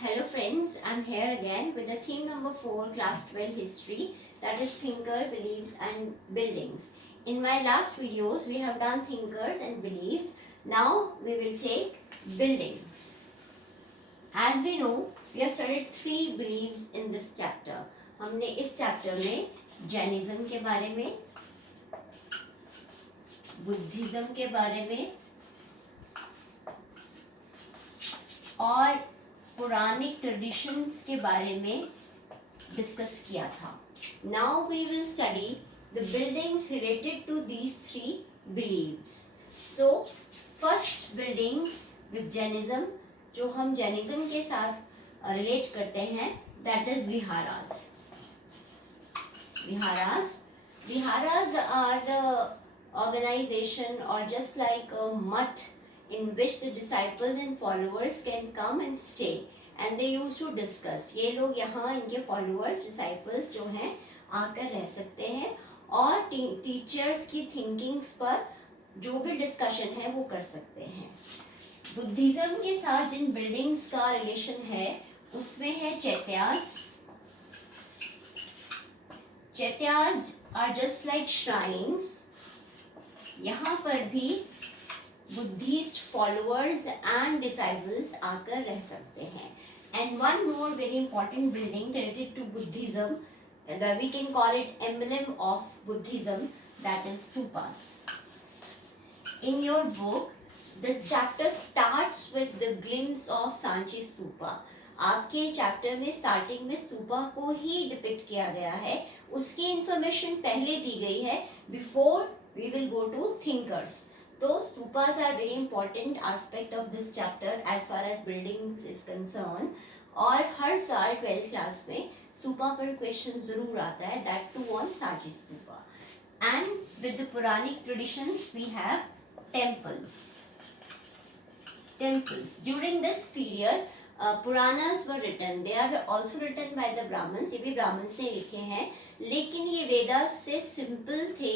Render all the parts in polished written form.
Hello friends, I'm here again with the theme number 4, class 12 history, that is thinker, beliefs and buildings. In my last videos we have done thinkers and beliefs. Now we will take buildings. As we know, we have studied 3 beliefs in this chapter. हमने इस chapter में Jainism के बारे में, Buddhism के बारे में और पुरानिक ट्रेडिशंस के बारे में डिस्कस किया था. Now we will study the buildings related to these 3 believes. So first buildings with Jainism, जो हम जैनिज्म के साथ रिलेट करते हैं, that is viharas. Viharas are the organization or just like a mutt in which the disciples and followers can come and stay and they used to discuss. ये लोग यहाँ इनके followers, disciples जो हैं आकर रह सकते हैं और टीचर्स की थिंकिंग्स पर जो भी डिस्कशन है वो कर सकते हैं. बुद्धिज्म के साथ जिन बिल्डिंग्स का रिलेशन है उसमें है चैत्यास. चैत्यास are just like shrines. यहाँ पर भी बुद्धिस्ट फॉलोअर्स एंड डिसाइपल्स आकर रह सकते हैं. And one more very important building related to Buddhism, we can call it emblem of Buddhism, that is stupas. In your book, the chapter starts with the glimpse of Sanchi stupa. आपके chapter में starting में स्तूपा को ही depict किया गया है. उसकी information पहले दी गई है before we will go to thinkers. तो stupas are very important aspect of this chapter as far as buildings is concern. और हर साल 12th क्लास में स्तूपा पर क्वेश्चन जरूर आता है, that too on Sanchi stupa. And with the Puranic traditions we have temples. During this period, Puranas were written. They are also written by the Brahmins. ये भी Brahmins ने लिखे हैं, लेकिन ये वेदास से सिंपल थे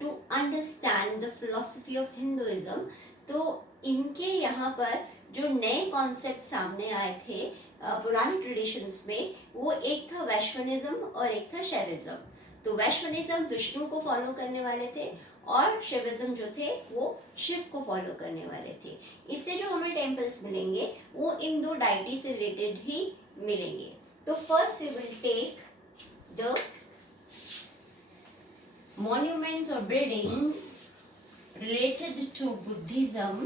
to understand the philosophy of Hinduism. तो इनके यहाँ पर जो नए कॉन्सेप्ट सामने आए थे पुरानी ट्रेडिशंस में, वो एक था वैश्वनिज्म और एक था शैविज्म. तो वैश्वनिज्म विष्णु को फॉलो करने वाले थे और शैविज्म जो थे वो शिव को फॉलो करने वाले थे. इससे जो हमें टेम्पल्स मिलेंगे वो इन दो डाइटी से रिलेटेड ही मिलेंगे. तो first we will take the monuments or buildings related to Buddhism,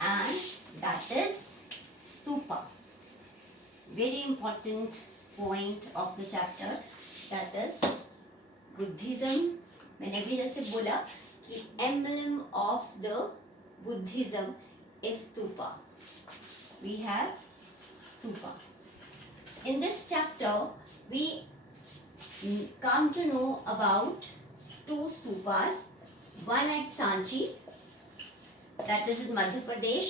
and that is stupa. Very important point of the chapter, that is Buddhism. मैंने भी जैसे बोला कि emblem of the Buddhism is stupa. We have stupa. In this chapter we come to know about 2 stupas. One at Sanchi, that is in Madhya Pradesh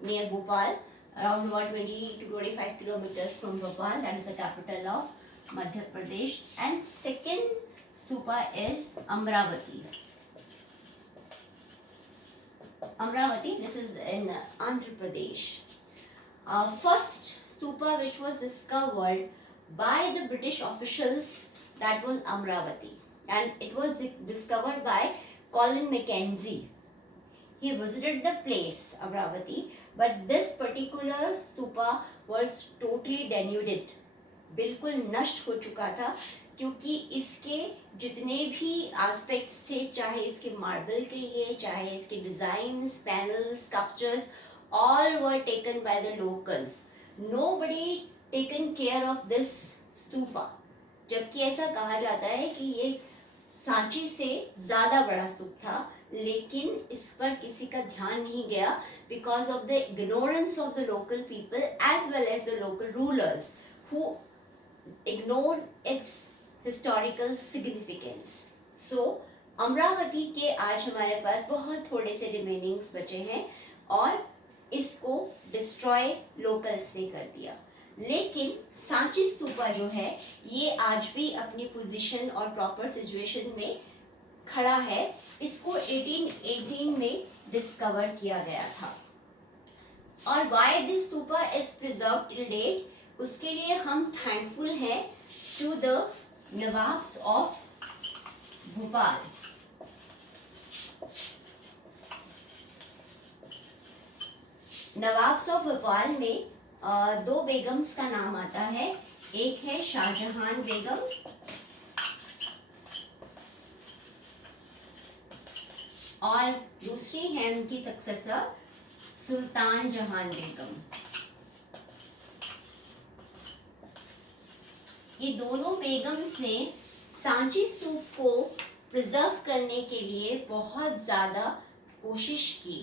near Bhopal, around about 20 to 25 kilometers from Bhopal, that is the capital of Madhya Pradesh. And second stupa is Amravati. This is in Andhra Pradesh. First stupa which was discovered by the British officials, that was Amravati, and it was discovered by Colin Mackenzie. He visited the place Amravati, but this particular stupa was totally denuded. बिल्कुल नष्ट हो चुका था क्योंकि इसके जितने भी aspects थे, चाहे इसके मार्बल के ये, चाहे इसके designs, panels, sculptures, all were taken by the locals. Nobody taken care of this stupa. जबकि ऐसा कहा जाता है कि ये सांची से ज़्यादा बड़ा स्तूप था, लेकिन इस पर किसी का ध्यान नहीं गया because of the ignorance of the local people as well as the local rulers who ignored its historical significance. So Amravati के आज हमारे पास बहुत थोड़े से रिमेनिंग्स बचे हैं और इसको डिस्ट्रॉय लोकल्स ने कर दिया. लेकिन सांची स्तूपा जो है ये आज भी अपनी पोजीशन और प्रॉपर सिचुएशन में खड़ा है. इसको 1818 में डिस्कवर किया गया था. और why this stupa is preserved till date? उसके लिए हम थैंकफुल हैं to the nawabs of Bhopal. Nawabs of Bhopal में दो बेगम्स का नाम आता है, एक है शाहजहां बेगम और दूसरी है उनकी सक्सेसर सुल्तान जहां बेगम। ये दोनों बेगम्स ने सांची स्तूप को प्रिजर्व करने के लिए बहुत ज़्यादा कोशिश की,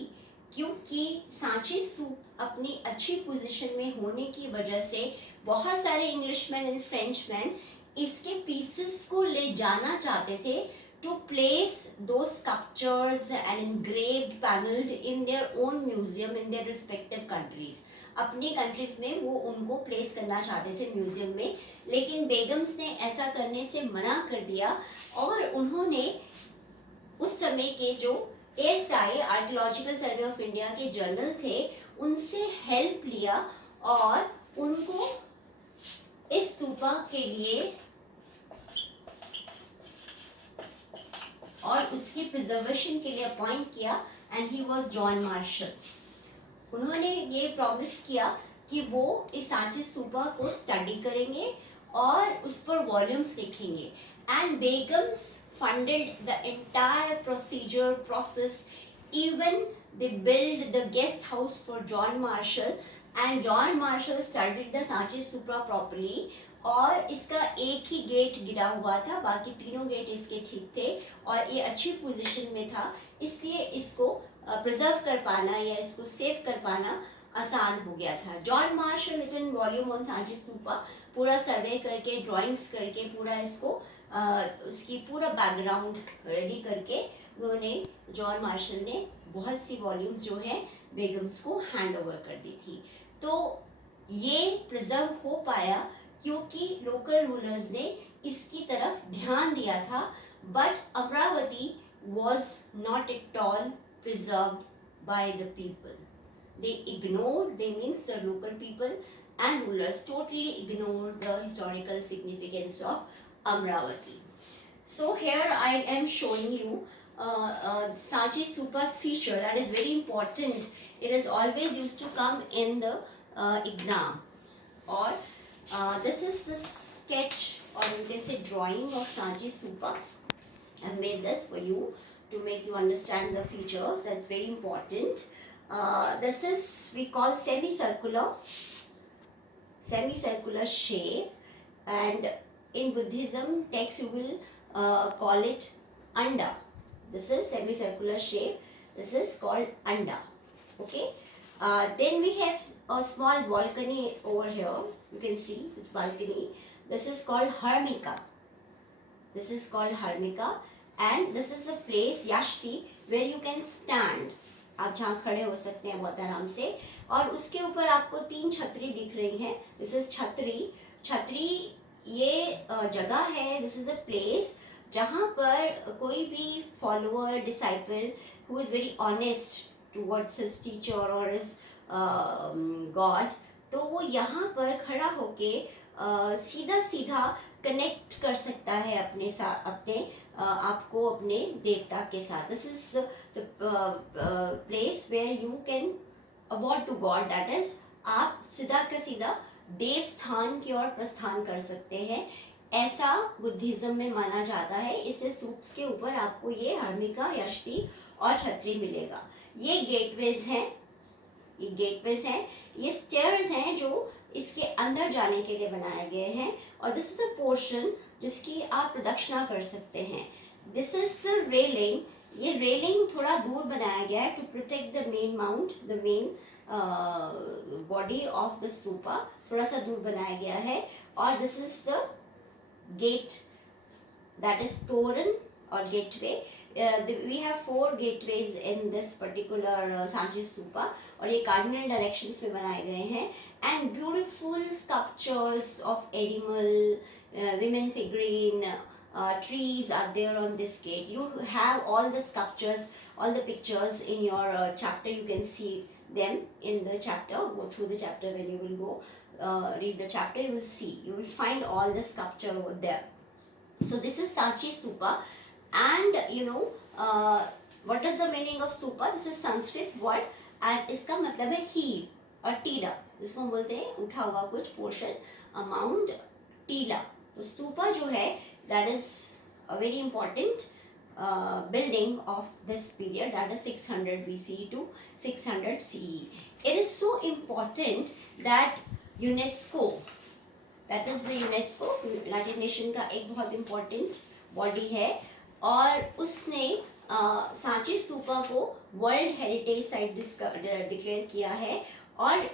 क्योंकि सांची स्तूप अपनी अच्छी पोजीशन में होने की वजह से बहुत सारे इंग्लिशमैन एंड फ्रेंचमैन इसके पीसेस को ले जाना चाहते थे to place those sculptures and engraved paneled in their own museum in their respective countries। अपनी कंट्रीज में वो उनको प्लेस करना चाहते थे म्यूजियम में, लेकिन बेगम्स ने ऐसा करने से मना कर दिया और उन्होंने उस समय के जो ASI archaeological survey of India के जर्नल थे उनसे हेल्प लिया और उनको इस स्तूपा के लिए और उसकी प्रिजर्वेशन के लिए अपॉइंट किया and he was John Marshall. उन्होंने ये प्रॉमिस किया कि वो इस सांची स्तूपा को स्टडी करेंगे और उस पर वॉल्यूम्स लिखेंगे and Begums funded the entire procedure process, even they built the guest house for John Marshall and John Marshall studied the Sanchi stupa properly। और इसका एक ही गेट गिरा हुआ था, बाकी तीनों गेट इसके ठीक थे और ये अच्छी पोजीशन में था, इसलिए इसको प्रिजर्व कर पाना या इसको सेव कर पाना आसान हो गया था। John Marshall written volume on Sanchi stupa, पूरा सर्वे करके ड्राइंग्स करके पूरा इसको उसकी पूरा बैकग्राउंड रेडी करके उन्होंने जॉन मार्शल ने बहुत सी वॉल्यूम्स जो है बेगम्स को हैंड ओवर कर दी थी। तो ये प्रिजर्व हो पाया क्योंकि लोकल रूलर्स ने इसकी तरफ ध्यान दिया था, but Amravati was not at all preserved by the people. They ignored, they means the local people and rulers totally ignored the historical significance of Amravati. So here I am showing you Sanchi Stupa's feature that is very important. It is always used to come in the exam. Or this is the sketch or you can say drawing of Sanchi Stupa. I have made this for you to make you understand the features. That's very important. This is we call semicircular shape, and in Buddhism text you will call it anda. This is semicircular shape. This is called anda. Okay. Then we have a small balcony over here. You can see this balcony. This is called Harmika. This is called Harmika, and this is a place yashti where you can stand. आप जहाँ खड़े हो सकते हैं बहुत आराम से, और उसके ऊपर आपको 3 छतरी दिख रही हैं. This is छतरी ये जगह है. This is a place जहाँ पर कोई भी follower, disciple who is very honest towards his teacher or his God, तो वो यहाँ पर खड़ा होके सीधा कनेक्ट कर सकता है अपने साथ, अपने आपको अपने देवता के साथ. This is the place where you can award to god, that is आप सीधा का सीधा देव स्थान की ओर प्रस्थान कर सकते हैं. ऐसा बुद्धिज्म में माना जाता है. इस स्तूप के ऊपर आपको ये हर्मिका, यष्टि और छतरी मिलेगा. ये गेटवेज हैं, ये स्टेयर्स हैं जो इसके अंदर जाने के लिए बनाए गए हैं. और दिस इज अ पोर्शन जिसकी आप प्रदक्षिणा कर सकते हैं. This is the railing. ये रेलिंग थोड़ा दूर बनाया गया है to protect the main mount, the main body of the stupa. थोड़ा सा दूर बनाया गया है. और this is the gate, that is torana और gateway. We have 4 gateways in this particular Sanchi Stupa, और ये cardinal directions में बनाए गए हैं. And beautiful sculptures of animal, women figurine, trees are there on this gate. You have all the sculptures, all the pictures in your chapter. You can see them in the chapter. Go through the chapter when you will go. read the chapter, you will see, you will find all the sculpture over there. So this is Sanchi Stupa, and what is the meaning of stupa? This is Sanskrit word and इसका मतलब है हीर और टीला, जिसको हम बोलते हैं उठा हुआ कुछ पोर्शन, अमाउंट, टीला. तो स्तूपा जो है that is a very important building of this period, that is 600 BCE to 600 CE. It is so important that UNESCO, that is the UNESCO, United nation का एक बहुत important body है, और उसने सांची स्तूपा को वर्ल्ड हेरिटेज साइट डिक्लेयर किया है, और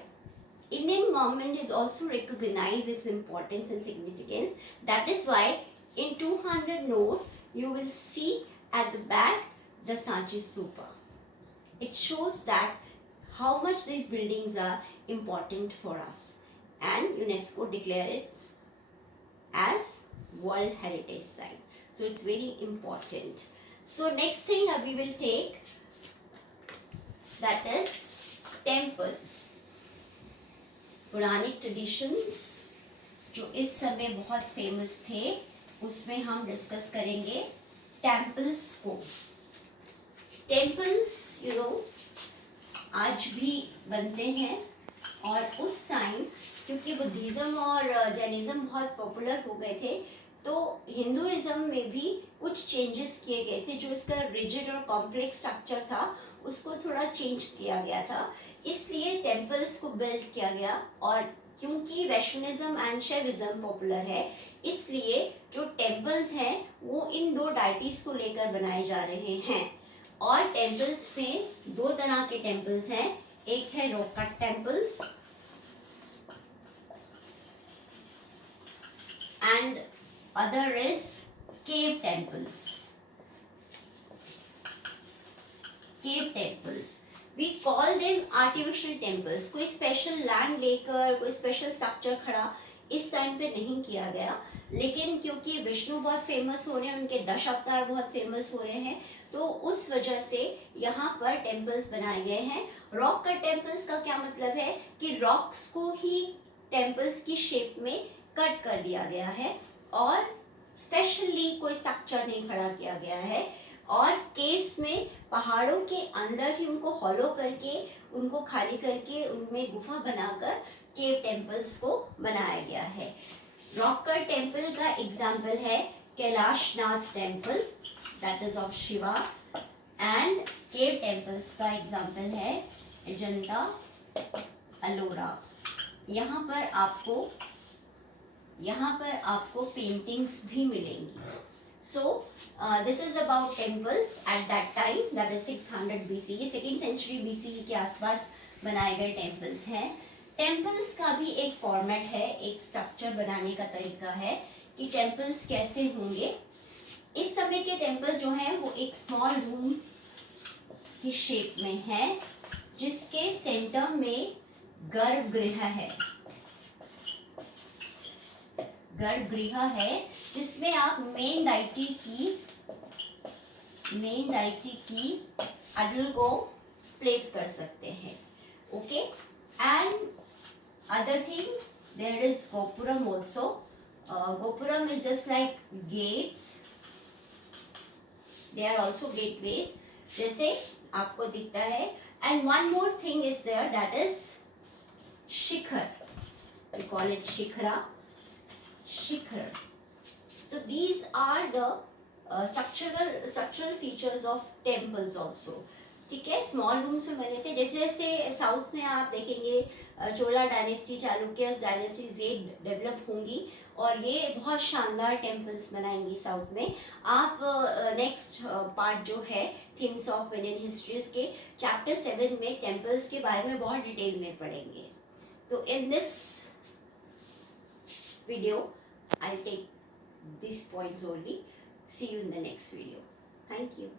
Indian government is also recognized its importance and significance. That is why in 200 note you will see at the back the Sanchi Stupa. It shows that how much these buildings are important for us, and UNESCO declared it as World Heritage Site. So it's very important. So next thing we will take, that is temples. पुराने traditions जो इस समय बहुत famous थे, उसमें हम discuss करेंगे temples को. टेम्पल्स आज भी बनते हैं, और उस टाइम क्योंकि बुद्धिज़्म और जैनिज़्म बहुत पॉपुलर हो गए थे, तो हिंदुइज्म में भी कुछ चेंजेस किए गए थे. जो इसका रिजिड और कॉम्प्लेक्स स्ट्रक्चर था उसको थोड़ा चेंज किया गया था, इसलिए टेम्पल्स को बिल्ड किया गया. और क्योंकि वैष्णविज्म एंड शैविज्म पॉपुलर है, इसलिए जो टेम्पल्स हैं वो इन दो डाइटीज को लेकर बनाए जा रहे हैं. और टेम्पल्स में दो तरह के टेम्पल्स हैं, एक है rock cut temples and other is cave temples. Cave temples, we call them artificial temples. कोई स्पेशल लैंड लेकर कोई स्पेशल स्ट्रक्चर खड़ा इस टाइम पे नहीं किया गया, लेकिन क्योंकि विष्णु बहुत फेमस हो रहे हैं, उनके 10 अवतार बहुत फेमस हो रहे हैं, तो उस वजह से यहाँ पर टेम्पल्स बनाए गए हैं. रॉक कट टेम्पल्स का क्या मतलब है कि रॉक्स को ही टेम्पल्स की शेप में कट कर दिया गया है, और स्पेशली कोई स्ट्रक्चर नहीं खड़ा किया गया है. और केव्स में पहाड़ों के अंदर ही उनको हॉलो करके, उनको खाली करके, उनमें गुफा बनाकर केव टेम्पल्स को बनाया गया है. रॉक कट टेम्पल का एग्जाम्पल है Kailashnath temple, that is of Shiva, and cave temples का एग्जाम्पल है अजंता, अलोरा. यहाँ पर आपको पेंटिंग्स भी मिलेंगी. So this is about temples at that time, that is 600 BCE, second century BCE के आसपास बनाए गए टेम्पल्स हैं. टेम्पल्स का भी एक फॉर्मेट है, एक स्ट्रक्चर बनाने का तरीका है कि टेम्पल्स कैसे होंगे. इस समय के टेम्पल जो हैं वो एक स्मॉल रूम की शेप में है, जिसके सेंटर में गर्भगृह है. गर्भगृह है जिसमें आप मेन डाइटी की अडल को प्लेस कर सकते हैं. Okay, and other thing there is gopuram also. Gopuram is just like gates, they are also gateways जैसे आपको दिखता है. And one more thing is there, that is shikhar, we call it shikhara, shikhar. So these are the structural features of temples also. ठीक है, small rooms में बने थे. जैसे जैसे साउथ में आप देखेंगे चोला डायनेस्टी, चालुक्यस डायनेस्टी जेड डेवलप होंगी, और ये बहुत शानदार टेम्पल्स बनाएंगी साउथ में. आप नेक्स्ट पार्ट जो है थिंग्स ऑफ इंडियन हिस्ट्रीज के चैप्टर 7 में टेम्पल्स के बारे में बहुत डिटेल में पढ़ेंगे. तो in this video I'll take these points only. See you in the next video. Thank you.